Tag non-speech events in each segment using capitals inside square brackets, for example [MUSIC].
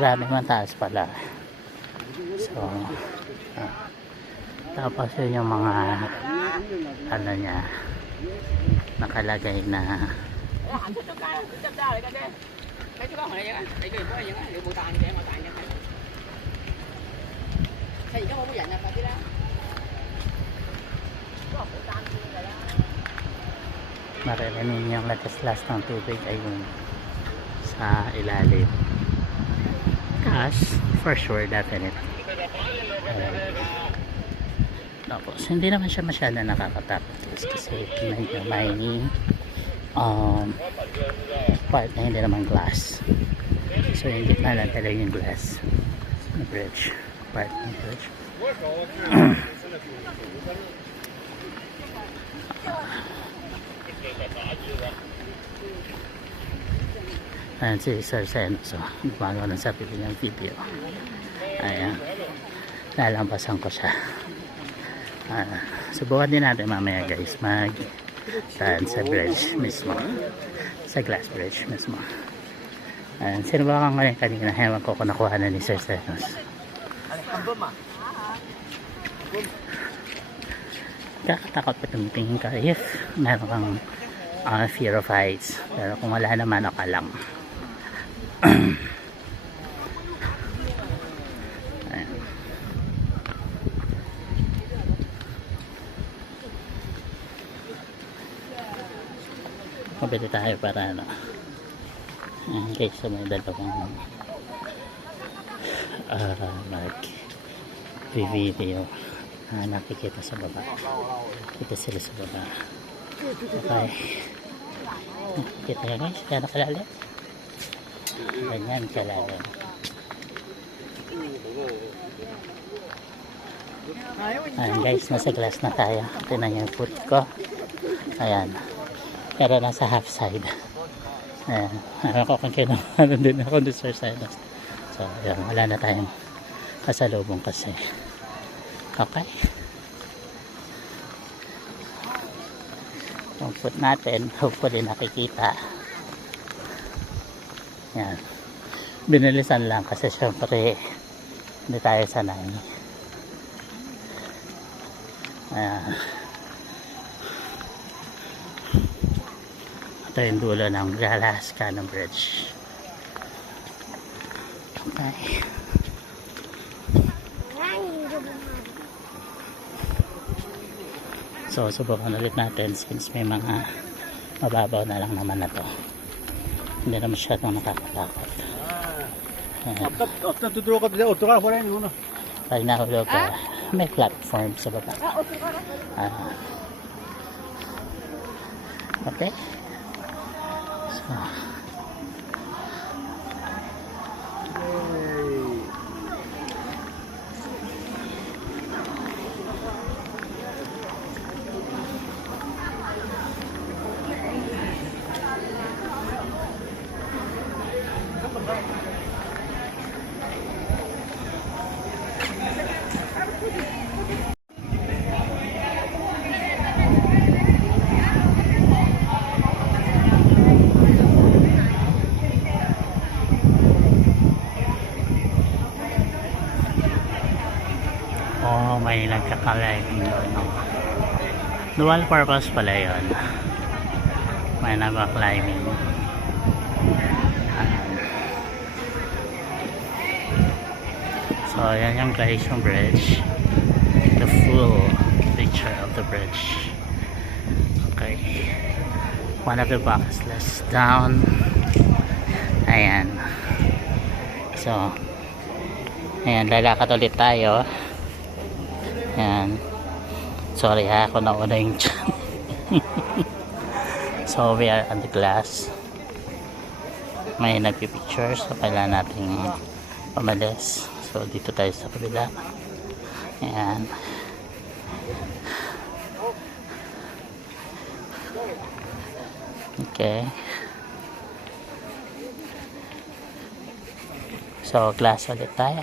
grabe mataas pala. So uh, tapos yun yung mga ano niya nakalagay na maririnig yung lakas-las ng tubig ay yung sa ilalim. Cash, for sure, definite. Ayan. Tapos, hindi naman siya masyado nakakatakot kasi medyo may um, part na hindi naman glass. So, yung gitna lang talaga yung glass. Yung bridge. Part ng bridge. [CLEARS THROAT] [CLEARS THROAT] [CLEARS THROAT] Ayan si Sir Senos. So, gumagawa ng sarili niyang video. Ayan. Lalampasan ko siya. Ah, subukan din natin mamaya guys mag saan sa bridge mismo. Sa glass bridge mismo. Ayan. Sinubukan ko rin kanina. Ewan ko kung nakuha na ni Sir Senos. Kakatakot pa tumitingin ka if meron kang ah, fear of heights. Pero kung wala naman, okay lang. Mabili tayo para ano. Ayan guys, so may dalawang uh, mag video na nakikita sa baba. Kita sila sa baba. Okay. Kita ka guys, kaya nakalalim. Ganyan kalalim. Ayan guys, nasa glass na tayo. Tinan yung foot ko. Ayan. Pero nasa half side. Ayan. Alam ko kung kailangan din ako doon sa side. So, ayan. Wala na tayong kasalubong kasi. Okay. Yung foot natin, hopefully nakikita. Yan. Binilisan lang kasi syempre hindi tayo sanay. Ayan. Ito yung dulo ng Galas Cannon Bridge. Okay. So, subukan ulit natin since may mga mababaw na lang naman na to. Hindi na masyadong nakakatakot. Ayan. Ofta, ofta tuturo ka dito, utro ka pa rin, ano? Pag nahulog ka, may platform sa baba. Ah. okay. So, oh, may nagkakalive doon. Dual purpose pala yun. May nagka-climbing. So, yan yung guys bridge. The full picture of the bridge. Okay. One of the list down. Ayan. So, ayan, lalakad ulit tayo. Ayan. Sorry ha, ako nauna yung chan. so, we are on the glass. may nagpipicture so kailangan natin umalis so dito tayo sa kabila ayan okay so glass ulit tayo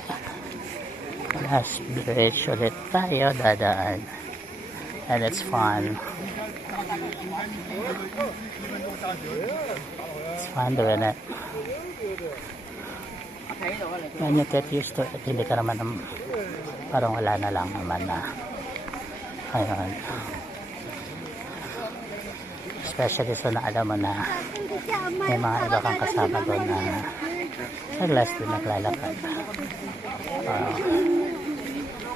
glass bridge ulit tayo dadaan. And it's fun. It's fun doing it? When you get used to it hindi ka naman nam- parang wala na lang naman na. Ayun. Especially so na alam mo na may mga iba kang kasama doon na madalas din naglalakad. Uh,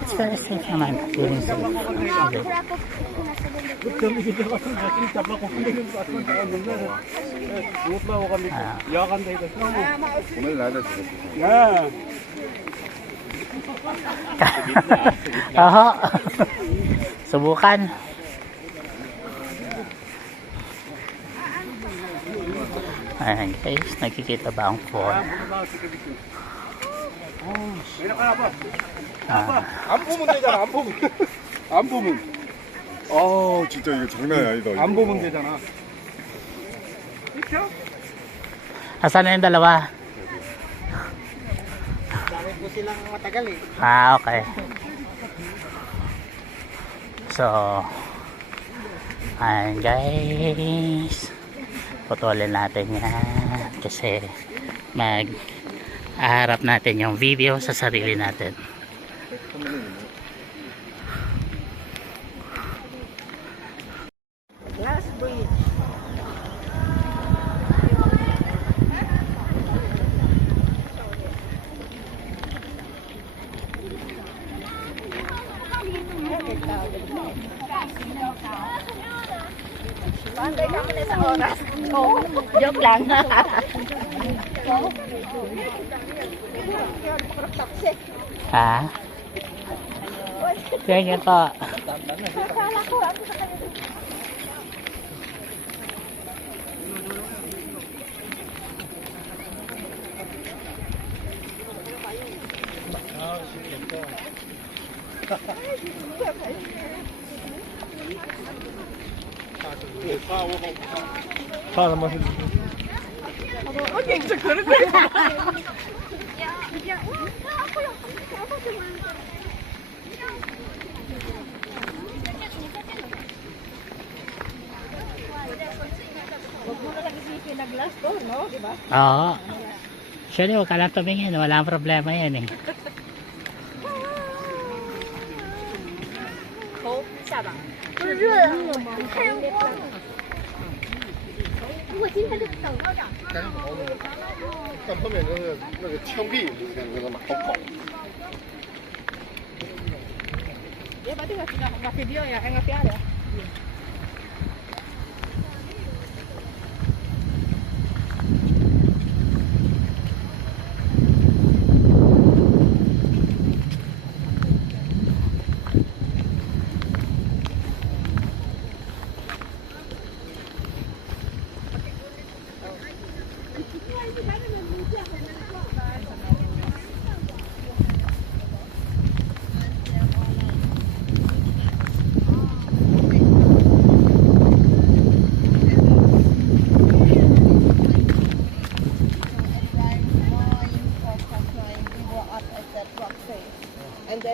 It's very safe naman. Feeling safe. Yeah. Aha. Subukan. Ayan guys, nakikita ba ang form? 내려가라 봐. Ah, 안 보면 되잖아. 안 보면. 안 보면. 아 진짜 이거 장난이 아니다. 이거. 안 보면 되잖아. asan na yung dalawa? Dami po silang matagal eh. Ah, okay. So, ayan guys. Putulin natin yan. Kasi, mag aharap natin yung video sa sarili natin. Bridge. Pandai kami na sa oras. Joke lang. [LAUGHS] Ha? Sige po. 사람 맛을. Oo. Actually, huwag ka lang tumingin. Walang problema yan eh. 头下巴，不是热的吗？太阳光了。我今天就等到这儿。但后面那个那个枪毙，那个马好跑。 Ya tadi ngasih video ya, eh ada. Ya? Iya.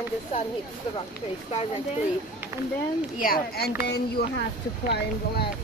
The sun hits the rock face directly. And then yeah, and then you have to climb the last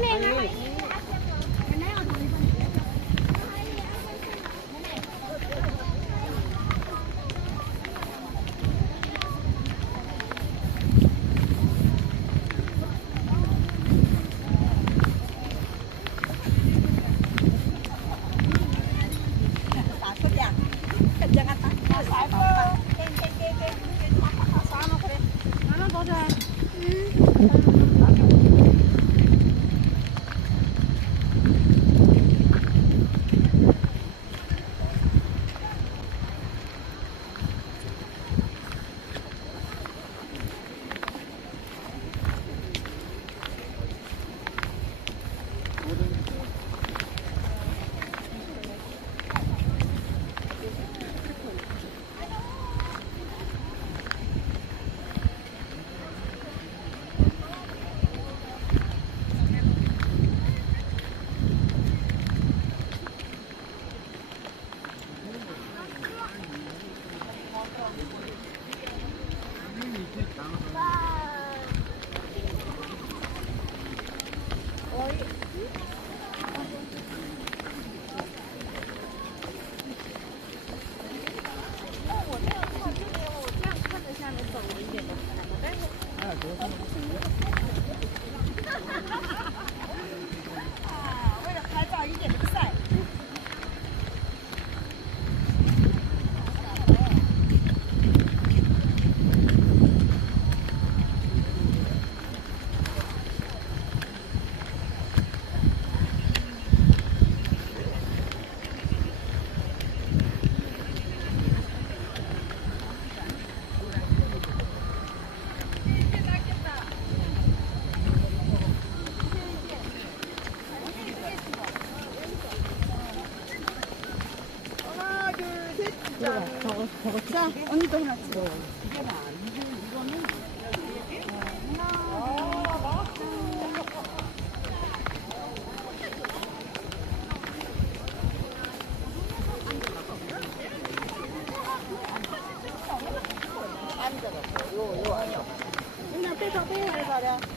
妹妹 이불도 하나 주고. 이게 나 이거는 앉아갖고 요요 아니요. 그냥 빼서 빼야 돼.